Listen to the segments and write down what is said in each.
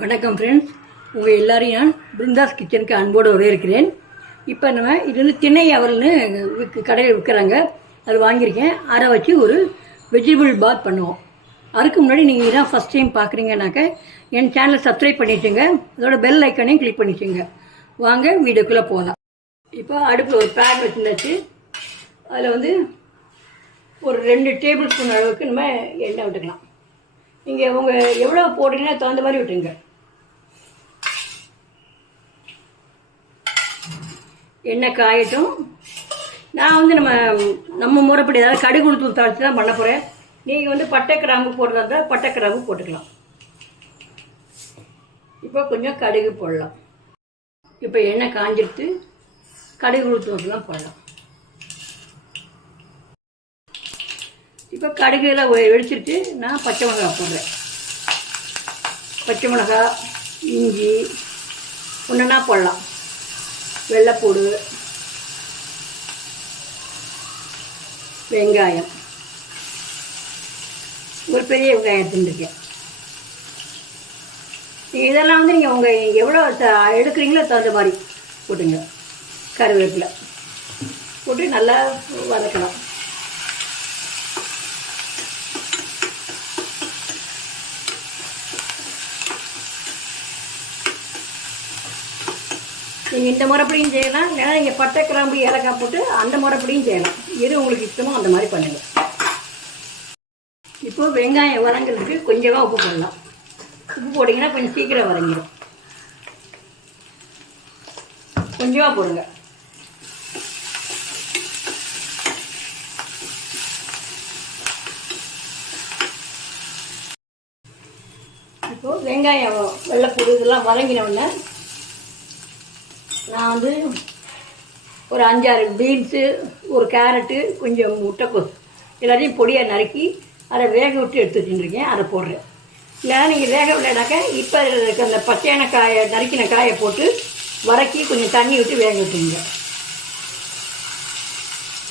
வணக்கம் ஃப்ரெண்ட்ஸ் உங்கள் எல்லாரையும் நான் பிருந்தாஸ் கிச்சனுக்கு அன்போடு வரவேற்கிறேன். இப்போ நம்ம இது வந்து திணை அவல்னு விற்கு கடையில் விற்கிறாங்க அது வாங்கியிருக்கேன். அதை வச்சு ஒரு வெஜிடபிள் பாத் பண்ணுவோம். அதுக்கு முன்னாடி நீங்கள் இதான் ஃபஸ்ட் டைம் பார்க்குறீங்கனாக்க என் சேனலை சப்ஸ்கிரைப் பண்ணிட்டுங்க அதோட பெல் ஐக்கனையும் கிளிக் பண்ணிச்சுங்க வாங்க வீடியோக்குள்ளே போகலாம் இப்போ அடுப்பில் ஒரு பேன் வச்சுருந்தாச்சு. அதில் வந்து ஒரு ரெண்டு டேபிள் ஸ்பூன் அளவுக்கு நம்ம எண்ணெய் விட்டுக்கலாம். நீங்கள் உங்கள் எவ்வளோ போடுறீங்கன்னா தகுந்த மாதிரி விட்டுங்க எண்ணெய் காயட்டும். நான் வந்து நம்ம நம்ம முறைப்படி அதாவது கடுகு உளுத்து தாளித்து தான் பண்ண போகிறேன் நீங்கள் வந்து பட்டை கிராம்பு போடுறதா இருந்தால் பட்டை கிராம்பு போட்டுக்கலாம். இப்போ கொஞ்சம் கடுகு போடலாம். இப்போ எண்ணெய் காஞ்சிட்டு கடுகு உளுத்து போடலாம். இப்போ கடுகுலாம் வெடிச்சிட்டு நான் பச்சை மிளகா போடுறேன். பச்சை மிளகா இஞ்சி ஒன்றுனா போடலாம். வெள்ளைப்பூடு வெங்காயம். ஒரு பெரிய வெங்காயம் எடுத்துட்டுருக்கேன் இதெல்லாம் வந்து நீங்கள் உங்கள் எவ்வளோ த- எடுக்கிறீங்களோ தகுந்த மாதிரி போட்டுங்க. கருவேப்பிலை போட்டு நல்லா வதக்கலாம். நீங்கள் இந்த முறைப்படியும் செய்யலாம் இல்லைன்னா நீங்கள் பட்டை கிராம்பு ஏலக்காய் போட்டு அந்த முறைப்படியும் செய்யலாம். எது உங்களுக்கு இஷ்டமோ அந்த மாதிரி பண்ணுங்கள் இப்போ வெங்காயம் வதங்கிறதுக்கு கொஞ்சமாக உப்பு போடலாம். உப்பு போட்டிங்கன்னா கொஞ்சம் சீக்கிரம் வதங்கிடும். கொஞ்சமாக போடுங்க. இப்போது வெங்காயம் வெள்ளைப்பூடு இதெல்லாம் வதங்கின உடனே நான் வந்து ஒரு அஞ்சாறு பீன்ஸு ஒரு கேரட்டு கொஞ்சம் முட்டைக்கோஸ் எல்லாத்தையும் பொடியாக நறுக்கி அதை வேக விட்டு எடுத்து வச்சுருக்கேன் அதை போடுறேன். இல்லைனா நீங்கள் வேக விடனாக்கா இப்போ இருக்க அந்த பச்சையான காயை நறுக்கின காயை போட்டு வதக்கி கொஞ்சம் தண்ணி விட்டு வேக விட்டுருங்க.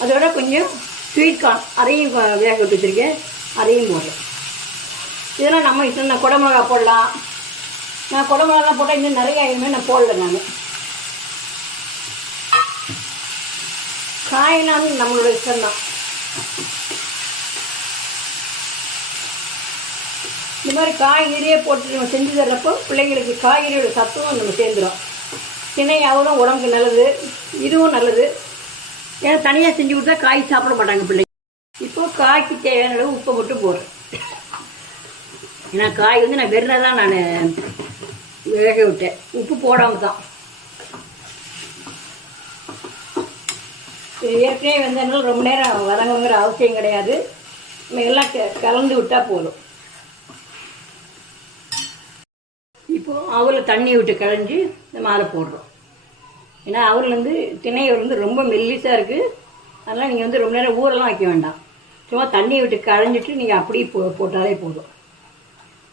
அதோட கொஞ்சம் ஸ்வீட் கார்ன் அதையும் வேக விட்டு வச்சுருக்கேன் அதையும் போடுறேன். இதெல்லாம் நம்ம இஷ்டம் நான் குடமிளகா போடலாம். நான் குடமிளகாலாம் போட்டால் இன்னும் நிறைய ஆயிடுமே நான் போடல நான். காயெல்லாம் நம்மளோட நம்மளோட இஷ்டம்தான். இந்த மாதிரி காய்கறியே போட்டு நம்ம செஞ்சு தர்றப்போ பிள்ளைங்களுக்கு காய்கறியோட சத்தும் நம்ம சேர்ந்துடும் திணையாகவும் உடம்புக்கு நல்லது இதுவும் நல்லது. ஏன்னா தனியாக செஞ்சு கொடுத்தா காய் சாப்பிட மாட்டாங்க பிள்ளைங்க. இப்போ காய்க்கு தேவையான அளவு உப்பை மட்டும் போடுறேன் ஏன்னா காய் வந்து நான் வெறும் தான் நான் வேக விட்டேன். உப்பு போடாமல் தான் இயற்கையாக வெந்தனால் ரொம்ப நேரம் வதங்கணுங்கிற அவசியம் கிடையாது. நம்ம எல்லாம் க- கலந்து விட்டால் போதும். இப்போ அவல தண்ணி விட்டு கழிஞ்சு நம்ம அதை போடுறோம். ஏன்னா அவல் வந்து திணை வந்து ரொம்ப மெல்லிசாக இருக்குது அதனால் நீங்கள் வந்து ரொம்ப நேரம் ஊரெல்லாம் வைக்க வேண்டாம். சும்மா தண்ணி விட்டு களைஞ்சிட்டு நீங்கள் அப்படியே போ போட்டாலே போதும்.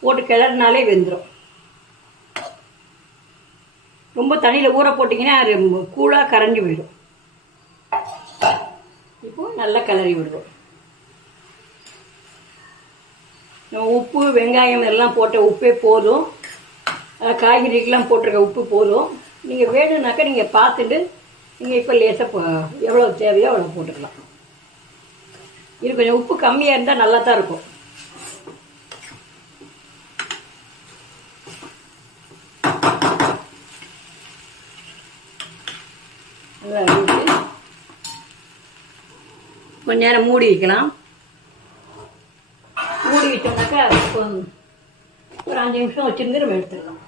போட்டு கிளறினாலே வெந்துடும் ரொம்ப தண்ணியில் ஊற போட்டிங்கன்னா அது கூழாக கரைஞ்சி போயிடும். நல்லா கிளறி விடுவோம். உப்பு வெங்காயம் எல்லாம் போட்ட உப்பே போதும். காய்கறிக்கெல்லாம் போட்டிருக்க உப்பு போதும். நீங்கள் வேணும்னாக்கா நீங்கள் பார்த்துட்டு நீங்கள் இப்போ லேசாக போ எவ்வளோ தேவையோ அவ்வளோ போட்டுக்கலாம். இது கொஞ்சம் உப்பு கம்மியாக இருந்தால் நல்லா தான் இருக்கும். நல்லா விட்டு கொஞ்ச நேரம் மூடி வைக்கலாம். மூடி வச்சோம்னாக்கா கொ- ஒரு அஞ்சு நிமிஷம் வச்சுருந்து நம்ம எடுத்துடலாம்.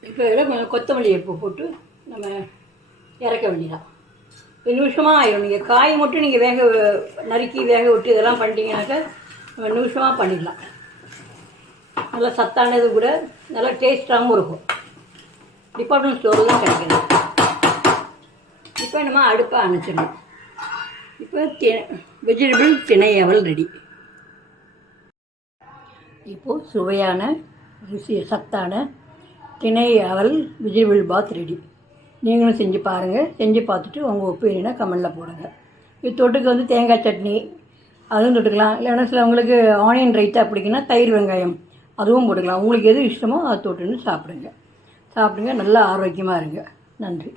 இப்போ இதில் கொஞ்சம் கொத்தமல்லி எடுப்பு போட்டு நம்ம இறக்க வேண்டியதான் நிமிஷமாக ஆயிடும் நீங்கள் காய் மட்டும் நீங்கள் வேக நறுக்கி வேக விட்டு இதெல்லாம் பண்ணிட்டீங்கன்னாக்கா நம்ம நிமிஷமாக பண்ணிடலாம். நல்லா சத்தானது கூட நல்லா டேஸ்ட்டாகவும் இருக்கும். டிபார்ட்மெண்ட் ஸ்டோரில் தான் கிடைக்குது. இப்போ நம்ம அடுப்பை அணைச்சிடணும். இப்போ தி வெஜிடபிள் திணை அவல் ரெடி இப்போது சுவையான ருசி சத்தான திணை அவல் வெஜிடபிள் பாத் ரெடி நீங்களும் செஞ்சு பாருங்கள் செஞ்சு பார்த்துட்டு உங்கள் ஒப்பீனியனை கமெண்டில் போடுங்க. இது தொட்டுக்கு வந்து தேங்காய் சட்னி அதுவும் தொட்டுக்கலாம். இல்லைன்னா சில உங்களுக்கு ஆனியன் ரைத்தா பிடிக்குன்னா தயிர் வெங்காயம் அதுவும் போட்டுக்கலாம். உங்களுக்கு எது இஷ்டமோ அதை தொட்டுன்னு சாப்பிடுங்க. சாப்பிடுங்க. நல்லா ஆரோக்கியமாக இருங்க. நன்றி.